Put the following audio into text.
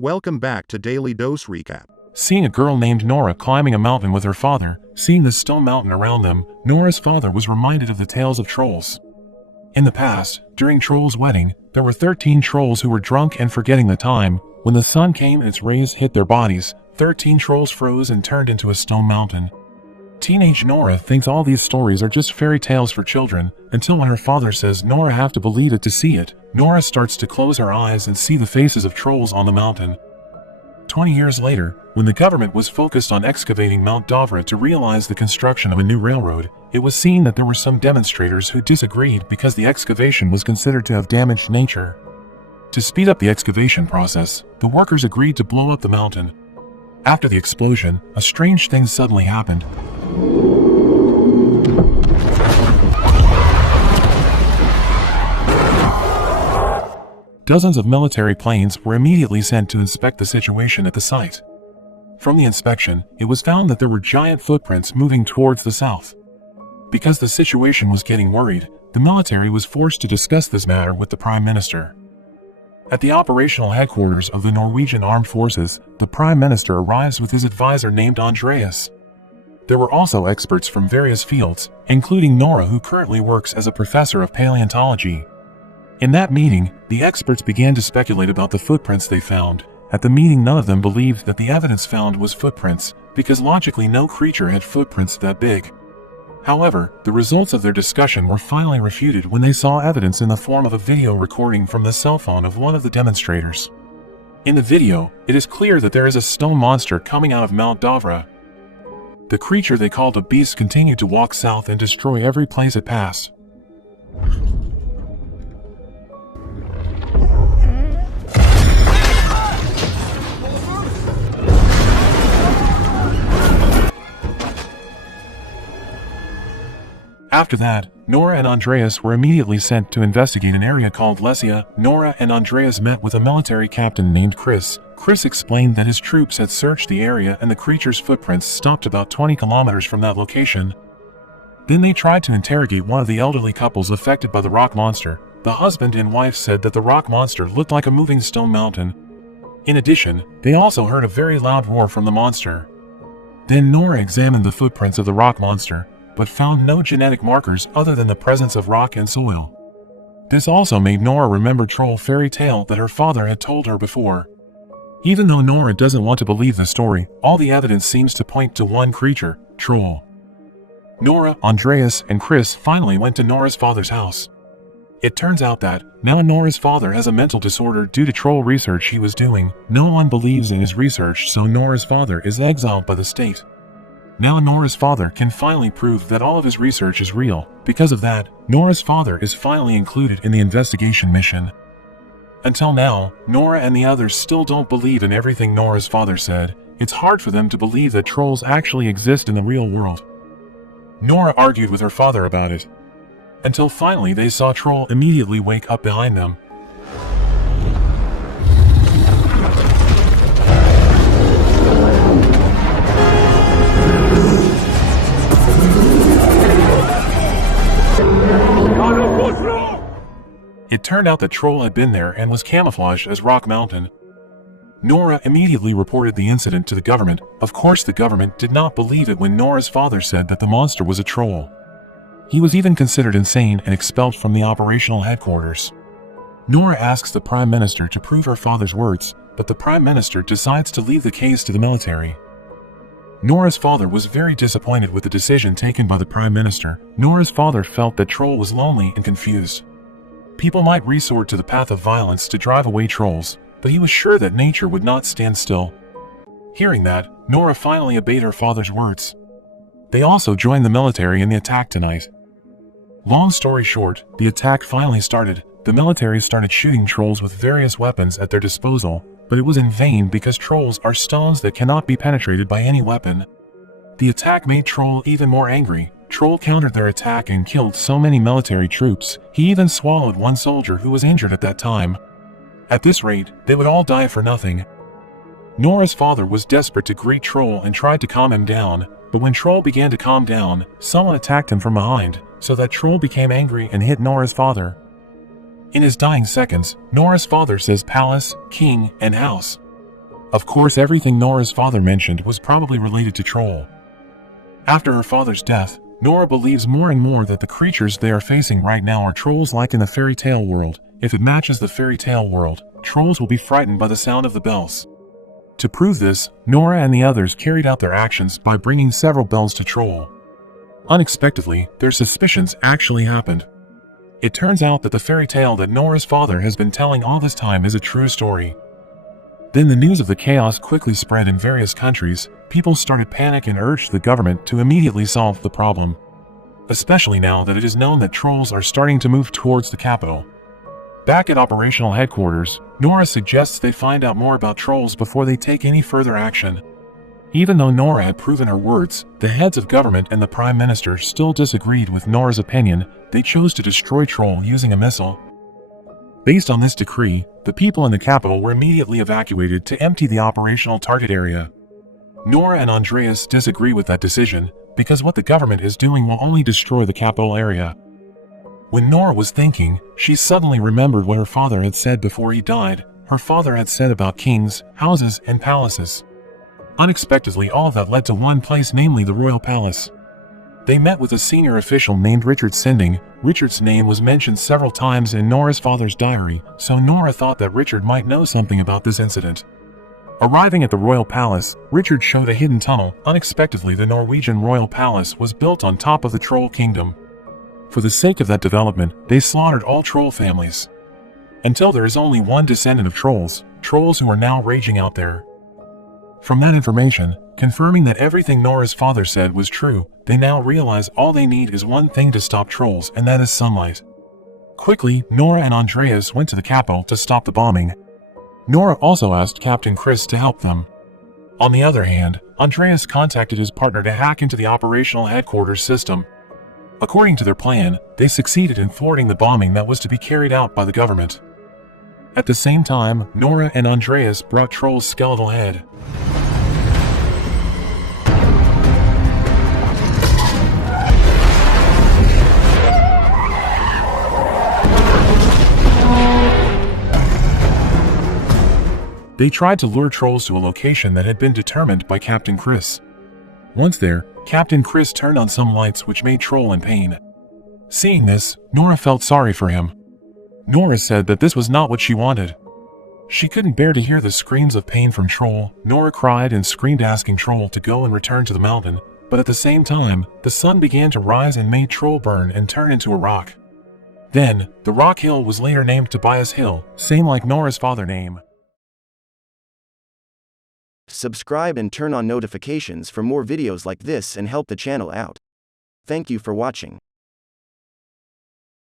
welcome back to Daily Dose Recap. Seeing a girl named Nora climbing a mountain with her father, seeing the stone mountain around them, Nora's father was reminded of the tales of trolls. In the past, during Troll's wedding, there were 13 trolls who were drunk and forgetting the time. When the sun came and its rays hit their bodies, 13 trolls froze and turned into a stone mountain. Teenage Nora thinks all these stories are just fairy tales for children, until when her father says Nora have to believe it to see it. Nora starts to close her eyes and see the faces of trolls on the mountain. 20 years later, when the government was focused on excavating Mount Dovra to realize the construction of a new railroad, it was seen that there were some demonstrators who disagreed because the excavation was considered to have damaged nature. To speed up the excavation process, the workers agreed to blow up the mountain. After the explosion, a strange thing suddenly happened. Dozens of military planes were immediately sent to inspect the situation at the site. From the inspection, it was found that there were giant footprints moving towards the south. Because the situation was getting worried, the military was forced to discuss this matter with the Prime Minister. At the operational headquarters of the Norwegian Armed Forces, the Prime Minister arrives with his advisor named Andreas. There were also experts from various fields, including Nora, who currently works as a professor of paleontology. In that meeting, the experts began to speculate about the footprints they found. At the meeting, none of them believed that the evidence found was footprints, because logically no creature had footprints that big. However, the results of their discussion were finally refuted when they saw evidence in the form of a video recording from the cell phone of one of the demonstrators. In the video, it is clear that there is a stone monster coming out of Mount Dovra. The creature they called a beast continued to walk south and destroy every place it passed. After that, Nora and Andreas were immediately sent to investigate an area called Lesia. Nora and Andreas met with a military captain named Chris. Chris explained that his troops had searched the area and the creature's footprints stopped about 20 kilometers from that location. Then they tried to interrogate one of the elderly couples affected by the rock monster. The husband and wife said that the rock monster looked like a moving stone mountain. In addition, they also heard a very loud roar from the monster. Then Nora examined the footprints of the rock monster, but found no genetic markers other than the presence of rock and soil. This also made Nora remember troll fairy tale that her father had told her before. Even though Nora doesn't want to believe the story, all the evidence seems to point to one creature, troll. Nora, Andreas, and Chris finally went to Nora's father's house. It turns out that, now Nora's father has a mental disorder due to troll research he was doing. No one believes in his research, so Nora's father is exiled by the state. Now Nora's father can finally prove that all of his research is real. Because of that, Nora's father is finally included in the investigation mission. Until now, Nora and the others still don't believe in everything Nora's father said. It's hard for them to believe that trolls actually exist in the real world. Nora argued with her father about it, until finally they saw Troll immediately wake up behind them. It turned out that Troll had been there and was camouflaged as Rock Mountain. Nora immediately reported the incident to the government. Of course, the government did not believe it when Nora's father said that the monster was a troll. He was even considered insane and expelled from the operational headquarters. Nora asks the Prime Minister to prove her father's words, but the Prime Minister decides to leave the case to the military. Nora's father was very disappointed with the decision taken by the Prime Minister. Nora's father felt that Troll was lonely and confused. People might resort to the path of violence to drive away trolls, but he was sure that nature would not stand still. Hearing that, Nora finally obeyed her father's words. They also joined the military in the attack tonight. Long story short, the attack finally started. The military started shooting trolls with various weapons at their disposal, but it was in vain because trolls are stones that cannot be penetrated by any weapon. The attack made Troll even more angry. Troll countered their attack and killed so many military troops. He even swallowed one soldier who was injured at that time. At this rate, they would all die for nothing. Nora's father was desperate to greet Troll and tried to calm him down, but when Troll began to calm down, someone attacked him from behind, so that Troll became angry and hit Nora's father. In his dying seconds, Nora's father says palace, king, and house. Of course, everything Nora's father mentioned was probably related to Troll. After her father's death, Nora believes more and more that the creatures they are facing right now are trolls like in the fairy tale world. If it matches the fairy tale world, trolls will be frightened by the sound of the bells. To prove this, Nora and the others carried out their actions by bringing several bells to Troll. Unexpectedly, their suspicions actually happened. It turns out that the fairy tale that Nora's father has been telling all this time is a true story. Then the news of the chaos quickly spread in various countries. People started panic and urged the government to immediately solve the problem. Especially now that it is known that trolls are starting to move towards the capital. Back at operational headquarters, Nora suggests they find out more about trolls before they take any further action. Even though Nora had proven her words, the heads of government and the Prime Minister still disagreed with Nora's opinion. They chose to destroy Troll using a missile. Based on this decree, the people in the capital were immediately evacuated to empty the operational target area. Nora and Andreas disagree with that decision, because what the government is doing will only destroy the capital area. When Nora was thinking, she suddenly remembered what her father had said before he died. Her father had said about kings, houses, and palaces. Unexpectedly, all of that led to one place, namely the royal palace. They met with a senior official named Richard Sending. Richard's name was mentioned several times in Nora's father's diary, so Nora thought that Richard might know something about this incident. Arriving at the royal palace, Richard showed a hidden tunnel. Unexpectedly, the Norwegian royal palace was built on top of the Troll kingdom. For the sake of that development, they slaughtered all troll families. Until there is only one descendant of trolls who are now raging out there. From that information, confirming that everything Nora's father said was true, they now realize all they need is one thing to stop trolls, and that is sunlight. Quickly, Nora and Andreas went to the capital to stop the bombing. Nora also asked Captain Chris to help them. On the other hand, Andreas contacted his partner to hack into the operational headquarters system. According to their plan, they succeeded in thwarting the bombing that was to be carried out by the government. At the same time, Nora and Andreas brought Troll's skeletal head. They tried to lure trolls to a location that had been determined by Captain Chris. Once there, Captain Chris turned on some lights which made Troll in pain. Seeing this, Nora felt sorry for him. Nora said that this was not what she wanted. She couldn't bear to hear the screams of pain from Troll. Nora cried and screamed, asking Troll to go and return to the mountain, but at the same time, the sun began to rise and made Troll burn and turn into a rock. Then, the rock hill was later named Tobias Hill, same like Nora's father name. Subscribe and turn on notifications for more videos like this and help the channel out. Thank you for watching.